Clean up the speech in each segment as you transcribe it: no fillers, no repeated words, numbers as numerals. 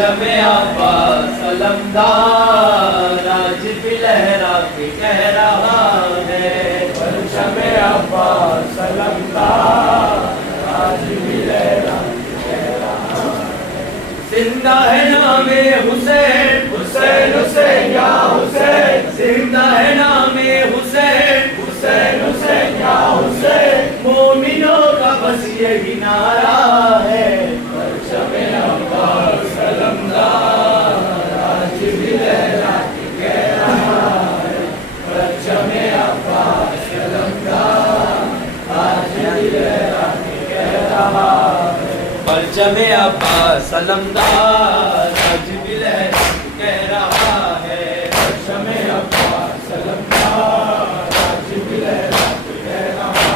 परचमे अब्बास अलमदार आज भी लहरा के कह रहा है। परचमे अब्बास अलमदार आज भी लहरा के कह रहा है। जिंदा है नामे हुसैन, हुसैन हुसैन या हुसैन, जिंदा है नामे हुसैन, हुसैन हुसैन या हुसैन। मोमिनों का बस यही नारा है। परचमे अब्बास अलमदार आज भी लहरा के कह रहा है। परचमे अब्बास अलमदार आज भी लहरा के कह रहा है। परचमे अब्बास अलमदार आज भी लहरा के कह रहा है। परचमे अब्बास अलमदार आज भी लहरा के कह रहा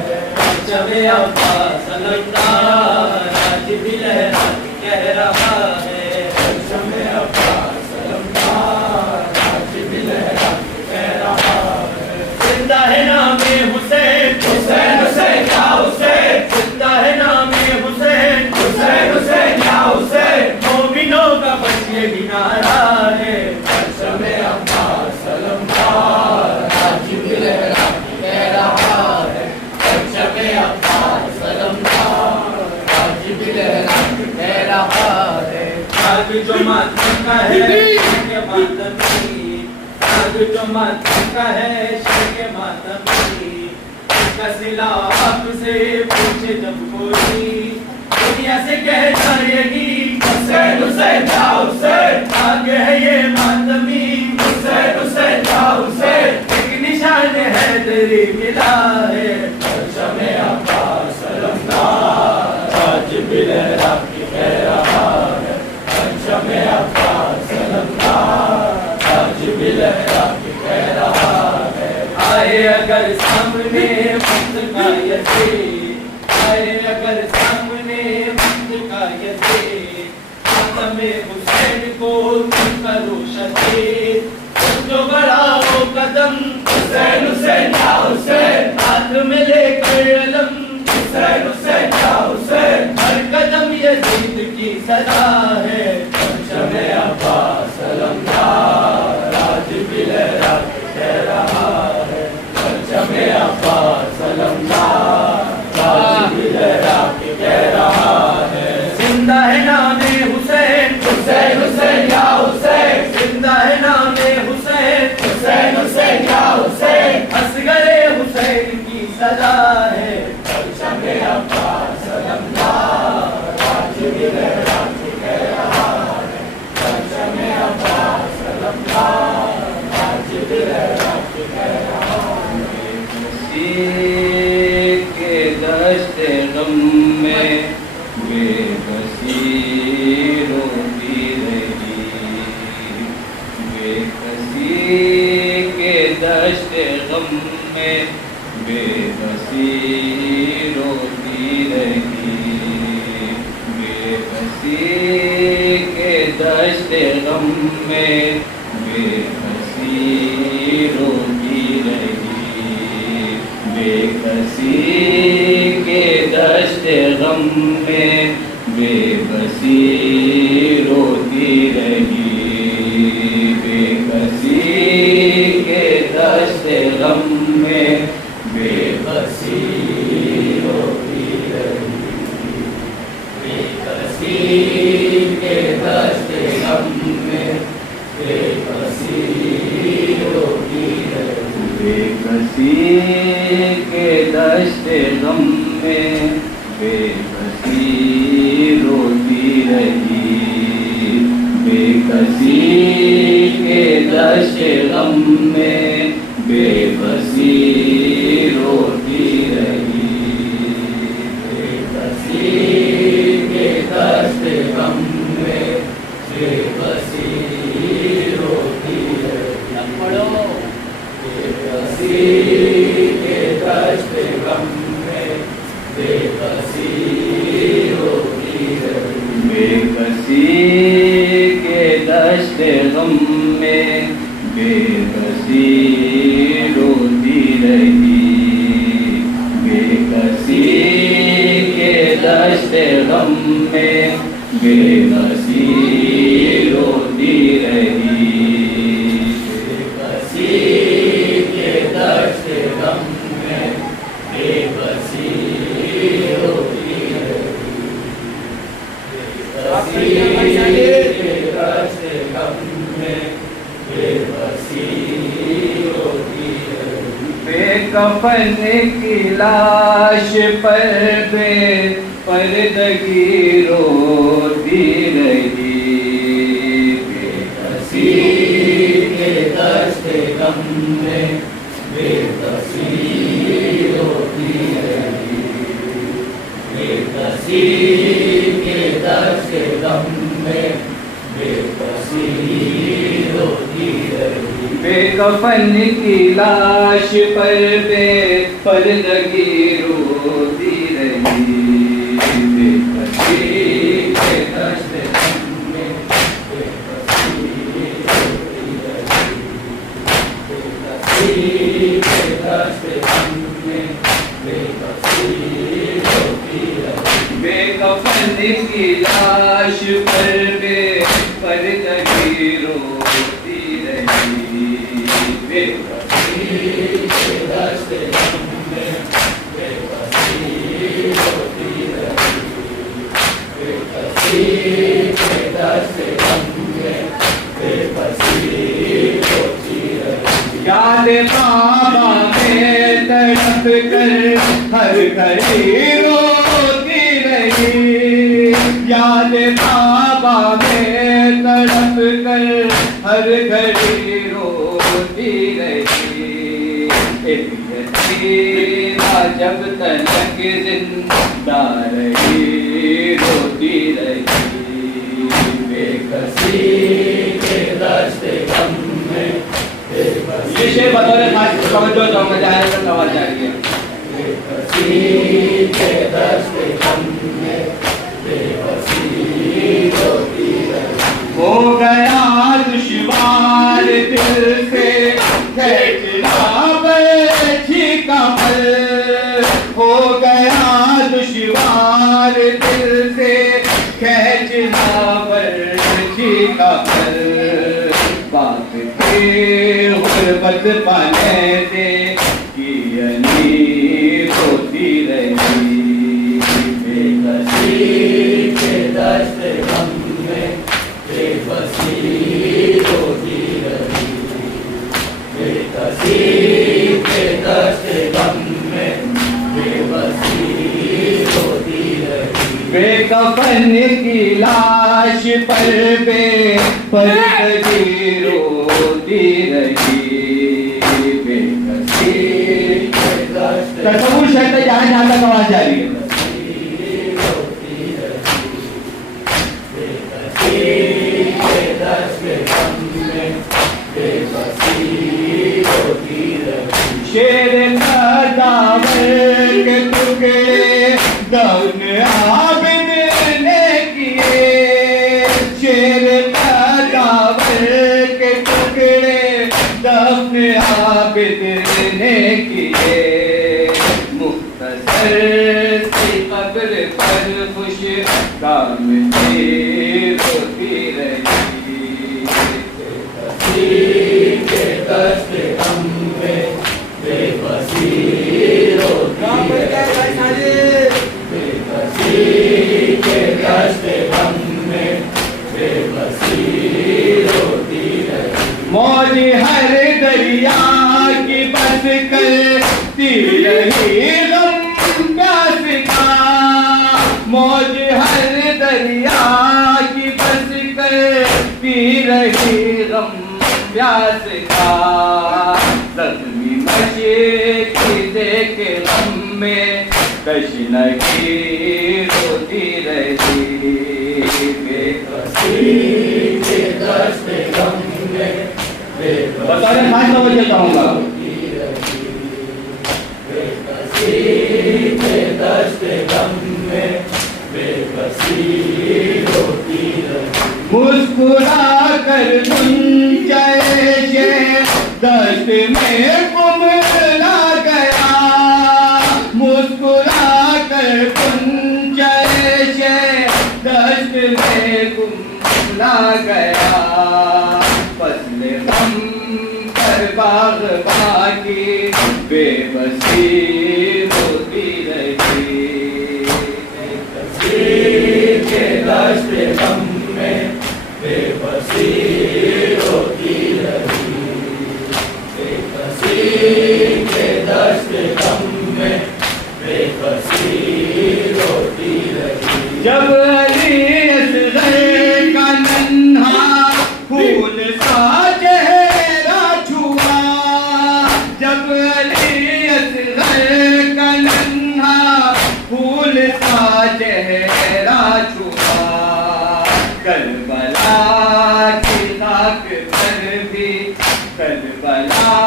है। परचमे अब्बास अलमदार आज भी लहरा के कह रहा है। परचमे अब्बास अलमदार आज भी लहरा के कह रहा है। जिंदा है नामे हुसैन, हुसैन हुसैन या हुसैन, जिंदा है नामे हुसैन, हुसैन हुसैन या हुसैन। मोमिनों का बस यही नारा है। परचमे अब्बास अलमदार आज भी लहरा के कह रहा है। परचमे अब्बास अलमदार आज भी लहरा के कह रहा है। आग जो मातम का है शेर मातम की, आग जो मातम का है शेर मातम की। इसका सिला आपसे पूछे जब कोई, दुनिया से कहता यही हुसैन हुसैन या हुसैन, आगे है ये मातमी। हुसैन हुसैन या हुसैन। एक निशान है तेरी मिला है। परचमे अब्बास अलमदार आज भी लहरा के कह रहा है। परचमे अब्बास अलमदार आज भी लहरा के कह रहा है। आए अगर सामने मुझ का यजीद, आए अगर सामने मुझ का यजीद, मातमे हुसैन को तुम करो शहीद। जो बड़ा वो कदम हुसैन हुसैन या हुसैन, हाथ में लेकर अलम। हुसैन हुसैन या हुसैन। हर कदम यजीद की सदा है। परचमे अब्बास अलमदार आज भी लहरा के कह रहा है। परचमे अब्बास अलमदार आज भी लहरा के कह रहा है। जिंदा है नामे हुसैन, हुसैन हुसैन या हुसैन, जिंदा है नामे हुसैन, हुसैन हुसैन या हुसैन। असगरे हुसैन की सदा है। परचमे अब्बास अलमदार आज भी लहरा के कह रहा है। परचमे अब्बास अलमदार आज भी लहरा के कह रहा है। के दश्ते गम में बेबसी रोती रही, बेबसी के दश्ते गम में बेबसी रोती रही, बेबसी के दश्ते गम में बेबसी रोती रही, बेबसी के दश्ते गम में बेबसी रोती रही, बेबसी के दश्ते गम में बेबसी रोती रही, बेबसी के दश्ते गम में बेबसी रोती रही, बेबसी के दश्ते गम में बेबसी रोती रही, बेबसी के दश्ते गम में बेबसी रोती रही, बेबसी के दश्ते गम में बेबसी रोती रही, बेबसी के दश्ते गम में बेबसी रोती रही, बेबसी के दश्ते गम में बेबसी रोती रही, बेबसी के दश्ते गम में बेबसी रोती रही, बेबसी के दर्द गम में बेबसी रोती रही, बेबसी के दर्द गम में बेबसी रोती रही। बेकफन की लाश पर पर्दगी रोती रही, बेबसी के दर्द गम में बेबसी रोती रही, बेबसी के दर्द गम में बेबसी रोती रही। बेकफन की लाश पर पर्दगी रोती रही, बेबसी के दर्द गम में बेबसी रोती रही, बेबसी के दर्द गम में बेबसी रोती रही। बेकफन की लाश पर पर्दगी रोती रही, बेबसी के दर्द गम में बेबसी रोती रही, बेबसी के दर्द गम में बेबसी रोती रही। याद बाबा में तड़प कर हर घड़ी रोती रही, याद बाबा में तड़प कर हर घड़ी रोती रही। एक यतीमा जब तक जिंदा रही रोती रही, बेबसी के दर्द गम में बेबसी। ये शेर बतौर खास तवज्जो समझ आया तो समझ आ गया। बेबसी के दर्द गम में बेबसी रोती रही, हो गया दुश्वार दिल से खींचना बैठी कमल, हो गया दुश्वार दिल से खींचना बैठी कमल। बात के गुर्बत पाने से कियनी रोती रही, बेबसी के दर्द गम में बेबसी रोती रही, बेबसी के दर्द गम में बेबसी रोती रही। बेकफन की लाश पर पर्दगी रोती रही, बेकसी के दर्द तस्वुर शर्त जहाँ जहाँ तक आवाज जा रही है। रोती रही, बेबसी के दर्द गम में बेबसी रोती रही। शेर दावर के टुकड़े दौन आबिद ने किए, शेर दावर के टुकड़े दौन आबिद ने किए। मुख्तसर सी कब्र पर खुश काम से रोती रही, बेबसी के दर्द गम में बेबसी रोती रही, बेबसी के दर्द गम में बेबसी रोती रही। मौज हर दरिया की बस करती रही गम प्यास का, मौज हर दरिया की बस करती रही गम प्यास का। ज़ख्मी मशीकी देख गम में कशनगी रोती रही, बेबसी के दर्द गम में बेबसी बता रहे खास तवज्जो चाहूंगा। बेबसी के दर्द गम में बेबसी रोती रही, मुस्कुरा कर जैसे दस्त में कुमला गया, मुस्कुरा कर जैसे दस्त में ला गया, फसले हम पर बाग बाकी बेबसी होती रही। बेबसी के दश्त गम में बेबसी होती रही, बेबसी के दश्त गम में बेबसी होती रही। जब अली असग़र का नन्हा फूल सा चेहरा छुआ, जब अली असग़र का नन्हा फूल सा चेहरा छुआ, करबला की खाक पर भी, करबला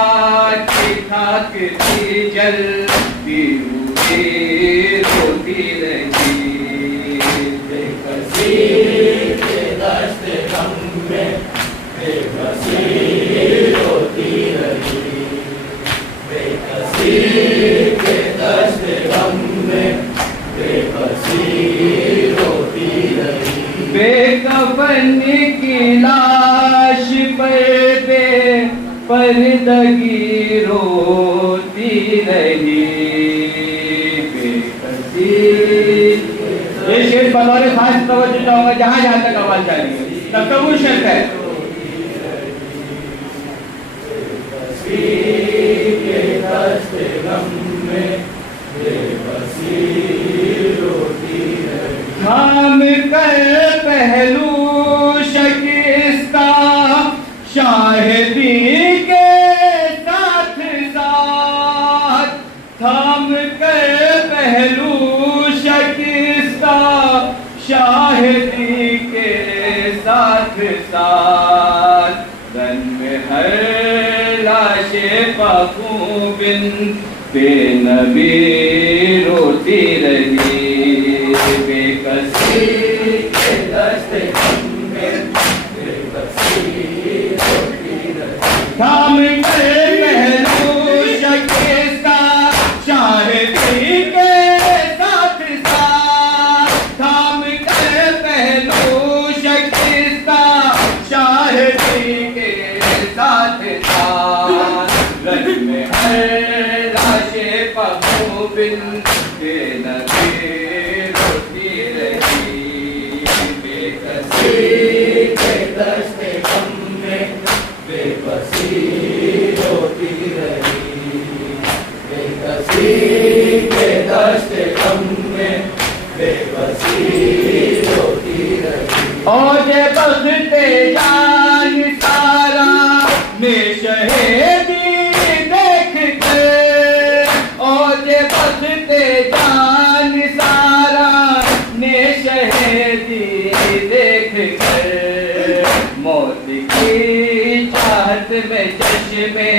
की खाक भी जलती हुई रोती रही। बेबसी के दश्त गम में बेबसी होती रही, बेबसी के दश्त गम में बेबसी होती रही। बेकफन की लाश पे पर्दगी रोती रही, बेकसी। ये शेर बतौर खास तवज्जो चाहूंगा, जहां जहां तक आवाज जा रही है तब तक वो शर्त है। बेबसी के दश्त गम में बेबसी होती रही। थाम कर पहलू शकिस्ता शाहिदी के साथ साथ, थाम कर पहलू शकिस्ता शाहिदी के साथ साथ, रन में हर लाशे पाखू बिन बेनबी रोती रही। बेकसी के दश्त गम में बेबसी होती रही। थाम कर पहलू शकिस्ता शाहिदी के साथ साथ, थाम कर पहलू शकिस्ता शाहिदी के साथ साथ, रन में हर लाशे पखू बिन बेनबी रोती रही। बेबसी के दश्त गम में बेबसी होती रही, बेबसी के दश्त गम में बेबसी होती रही। और जे बख्ते जान सारा में शहीदी देख कर, और जे बख्ते जान सारा ने शहीदी देख कर, मौत की चाहत में चश्मे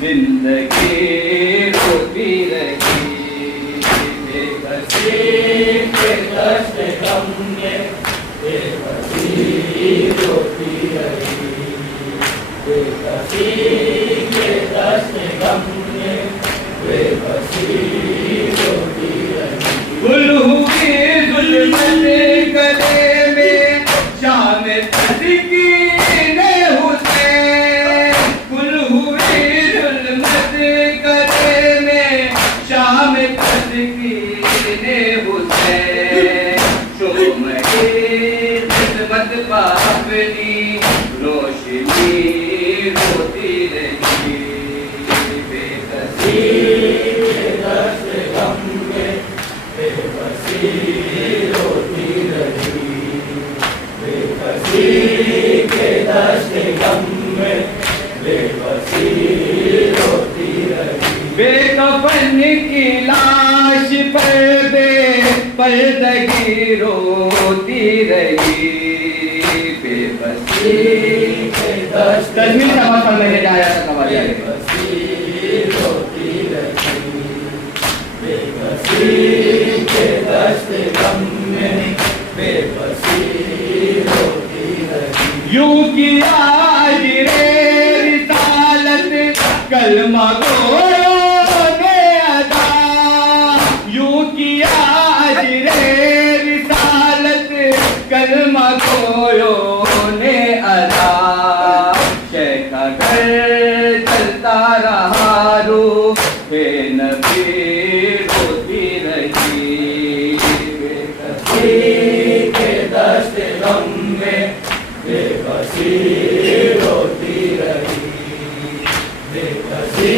जिंदगी रोती रही। बेबसी के दश्त गम में बेबसी होती रही, बेबसी के दश्त गम में बेबसी होती रही। गुल हुई जुल्मत गले में शाम तस्कीने हुसैन, गुल हुई जुल्मत गले में शाम तस्कीने हुसैन, शोम की खिदमत पापनी रोशनी रोती रही। बेकसी के दश्त गम में बेबसी होती रही, बेबसी के दश्त गम में बेबसी होती रही। बेकफन की लाश पर पर्दगी रोती रही। बेबसी के दश्त तस्वीर से आवाज पढ़ने जा रहा था आवाज बेबसी होती रही, बेबसी के दश्त गम में बेबसी होती रही। यूं किया आज रे रिसालत कलमा गोरों ने अदा, यूं किया आज रे रिसालत कलमा गोरों बेकसी रोती रही, बेकसी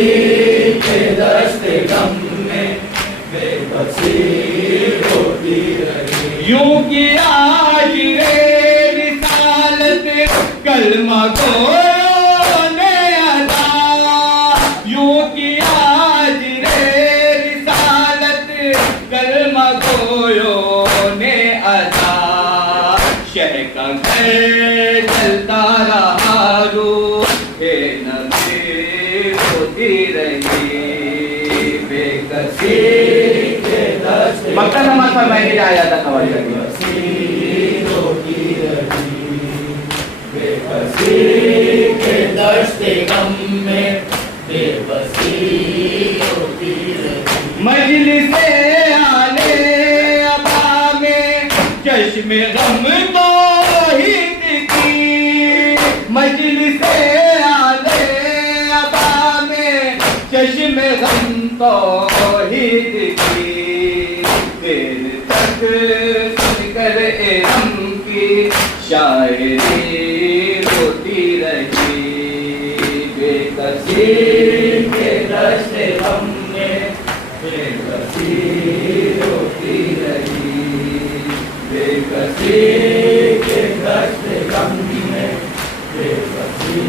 के दस्ते गम में बेकसी रोती रही। यूं किया जिरे रिसालत कलमा को ने अदा, यूं किया जिरे रिसालत कलमा को ने अदा। शह का घर चलता रहा रूहे नबी होती रही, बेकसी के दस्ते मक्का नमाज पर मैंने जाया था कवाली का। बेकसी रोती रही, बेकसी के दस्ते गम में बेबसी रोती रही। मजलिसे आले अबा में चश्मे गम तो ही दिखी, मजलिसे आले अबा में चश्मे गम तो ही दिखी। देर तक सुनकर इल्म की शायरी रोती रही, बेकसी के दस्ते गम में बेबसी रोती रही, बेकसी के दस्ते गम में बेबसी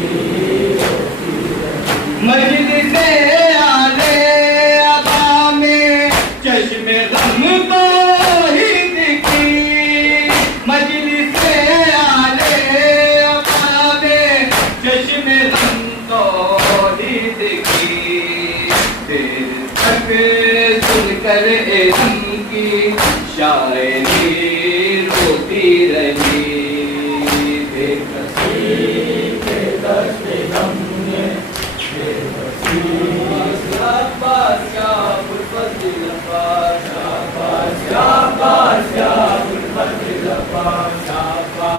रोती रही। मजलिसे आले अबा में चश्मे गम तो ही दिखी, मजलिसे आले अबा में चश्मे गम तो ही दिखी। देर तक सुनकर इल्म की शायरी